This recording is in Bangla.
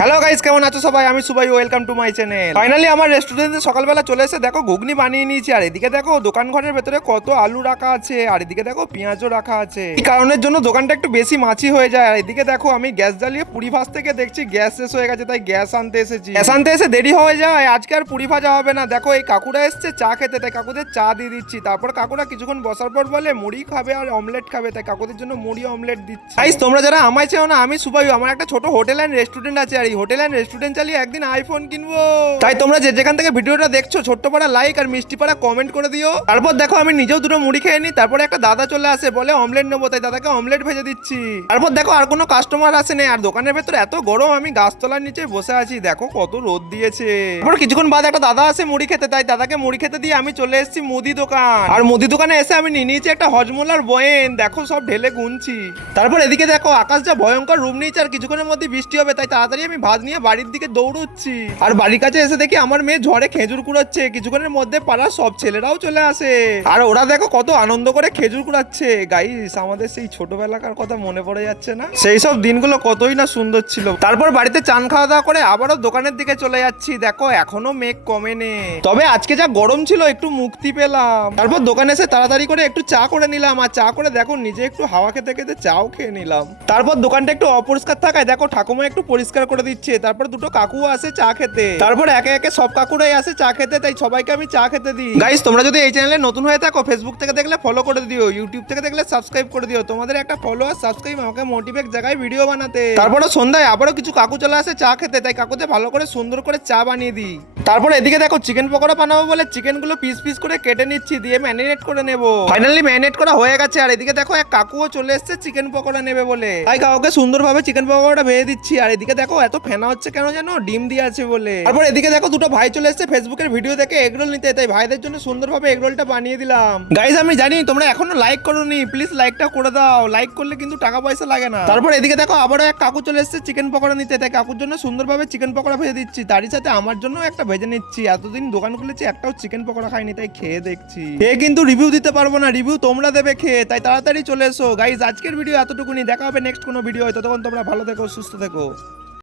হ্যালো গাইস, কেমন আছো সবাই? আমি Subai, welcome to my channel. Finally আমার রেস্টুরেন্টে সকালবেলা চলে এসে দেখো ঘুগনি বানিয়ে নিয়েছি। আর এদিকে দেখো দোকান ঘরের ভেতরে কত আলু রাখা আছে, আর এদিকে দেখো পেঁয়াজও রাখা আছে। এই কারণের জন্য দোকানটা একটু বেশি মাছি হয়ে যায়। আর এদিকে দেখো আমি গ্যাস জ্বালিয়ে পুরি ভাজ থেকে দেখছি গ্যাস শেষ হয়ে গেছে, তাই গ্যাস আনতে এসেছি। গ্যাস আনতে এসে দেরি হয়ে যায়, আজকে আর পুরি ভাজা হবে না। দেখো এই কাকুরা এসছে চা খেতে, তাই কাকুদের চা দিয়ে দিচ্ছি। তারপর কাকুরা কিছুক্ষণ বসার পর বলে মুড়ি খাবে আর অমলেট খাবে, তাই কাকুদের জন্য মুড়ি অমলেট দিচ্ছি। গাইস, তোমরা যারা আমায় চেও না, আমি সুবাই, আমার একটা ছোট হোটেল অ্যান্ড রেস্টুরেন্ট আছে। আর এই হোটেল অ্যান্ড রেস্টুরেন্ট চালিয়ে একদিন আইফোন কিনবো। তাই তোমরা যেখান থেকে ভিডিওটা দেখছো ছোট্ট পাড়া লাইক আর মিষ্টি পাড়া কমেন্ট করে দিও। তারপর দেখো আমি নিজেও দুটো মুড়ি খেয়ে নিই। তারপরে একটা দাদা চলে আসে, বলে অমলেট নেবো, তাই দাদাকে অমলেট ভেজে দিচ্ছি। তারপর দেখো আর কোনো কাস্টমার আসে নেই। আর দোকানের ভেতর এত গরম, আমি গাছতলার নিচে বসে আছি, দেখো কত রোদ দিয়েছে। তারপর কিছুক্ষণ বাদ একটা দাদা আসে মুড়ি খেতে, তাই দাদাকে মুড়ি খেতে দিয়ে আমি চলে এসেছি মুদি দোকান। আর মুদি দোকানে এসে আমি নিয়ে নিয়েছি একটা হজমোলার বয়েন, দেখো সব ঢেলে গুনছি। তারপর এদিকে দেখো আকাশ যা ভয়ঙ্কর রূপ নিয়েছে, আর কিছুক্ষণের মধ্যে বৃষ্টি হবে, তাই তাড়াতাড়ি আমি ভাত নিয়ে বাড়ির দিকে দৌড়চ্ছি। আর বাড়ির কাছে এসে দেখি আমার মেয়ে ঝড়ে খেজুর কুড়াচ্ছে। কিছুক্ষণের মধ্যে পাড়ার সব ছেলেরাও চলে আসে, আর ওরা দেখো কত আনন্দ করে খেজুর কুড়াচ্ছে। গাইস, আমাদের সেই ছোটবেলাকার কথা মনে পড়ে যাচ্ছে না? সেই সব দিনগুলো কতই না সুন্দর ছিল। তারপর বাড়িতে চান খাওয়া দাওয়া করে আবারও দোকানের দিকে চলে যাচ্ছি। দেখো এখনো মেঘ কমেনি, তবে আজকে যা গরম ছিল একটু মুক্তি পেলাম। তারপর দোকানে এসে তাড়াতাড়ি করে একটু চা করে নিলাম, আর চা করে দেখো নিজে একটু হাওয়া খেতে খেতে চাও খেয়ে নিলাম। তারপর দোকানটা একটু অপরিষ্কার থাকায় দেখো ঠাকুমা একটু পরিষ্কার করে দিচ্ছে। তারপর দুটো কাকু আসে চা খেতে, তারপর একে একে সব কাকুরাই আসে চা খেতে, তাই সবাইকে আমি চা খেতে দিই। গাইস, তোমরা যদি এই চ্যানেলে নতুন হয়ে থাকো, ফেসবুক থেকে দেখলে ফলো করে দিও, ইউটিউব থেকে দেখলে সাবস্ক্রাইব করে দিও। তোমাদের একটা ফলো আর সাবস্ক্রাইব আমাকে মোটিভেট জায়গায় ভিডিও বানাতে। তারপরে সন্ধ্যায় আবারও কিছু কাকু চলে আসে চা খেতে, তাই কাকুতে ভালো করে সুন্দর করে চা বানিয়ে দিই। তারপর এদিকে দেখো চিকেন পকোড়া বানাবো বলে চিকেন গুলো পিস পিস করে কেটে নিচ্ছি, দিয়ে ম্যারিনেট করে নেবো। ফাইনালি ম্যারিনেট করা হয়ে গেছে। আর এদিকে দেখো এক কাকুও চলে এসেছে চিকেন পকোড়া নেবে বলে, তাই কাউকে সুন্দরভাবে চিকেন পকোড়াটা ভেজে দিচ্ছি। আর এদিকে দেখো এত ফেনা হচ্ছে কেন জানো? ডিম দিয়ে আছে বলে। তারপর এদিকে দেখো দুটো ভাই চলে এসেছে ফেসবুকের ভিডিও দেখে এগরোল নিতে, তাই ভাইদের জন্য সুন্দরভাবে এগরোলটা বানিয়ে দিলাম। গাইস, আমি জানি তোমরা এখনো লাইক করোনি, প্লিজ লাইকটা করে দাও। লাইক করলে কিন্তু টাকা পয়সা লাগে না। তারপর এদিকে দেখো আবারও এক কাকু চলে এসেছে চিকেন পকোড়া নিতে, তাই কাকুর জন্য সুন্দরভাবে চিকেন পকোড়া ভেজে দিচ্ছি। তারই সাথে আমার জন্য একটা ভেজে নিচ্ছি। এতদিন দোকান খুলেছি, একটাও চিকেন পকোড়া খাইনি, তাই খেয়ে দেখছি। খেয়ে কিন্তু রিভিউ দিতে পারবো না, রিভিউ তোমরা দেবে খেয়ে, তাই তাড়াতাড়ি চলে এসো। গাইস, আজকের ভিডিও এতটুকুনি, দেখা হবে নেক্সট কোনো ভিডিও। ততক্ষণ তোমরা ভালো থেকো, সুস্থ থেকো।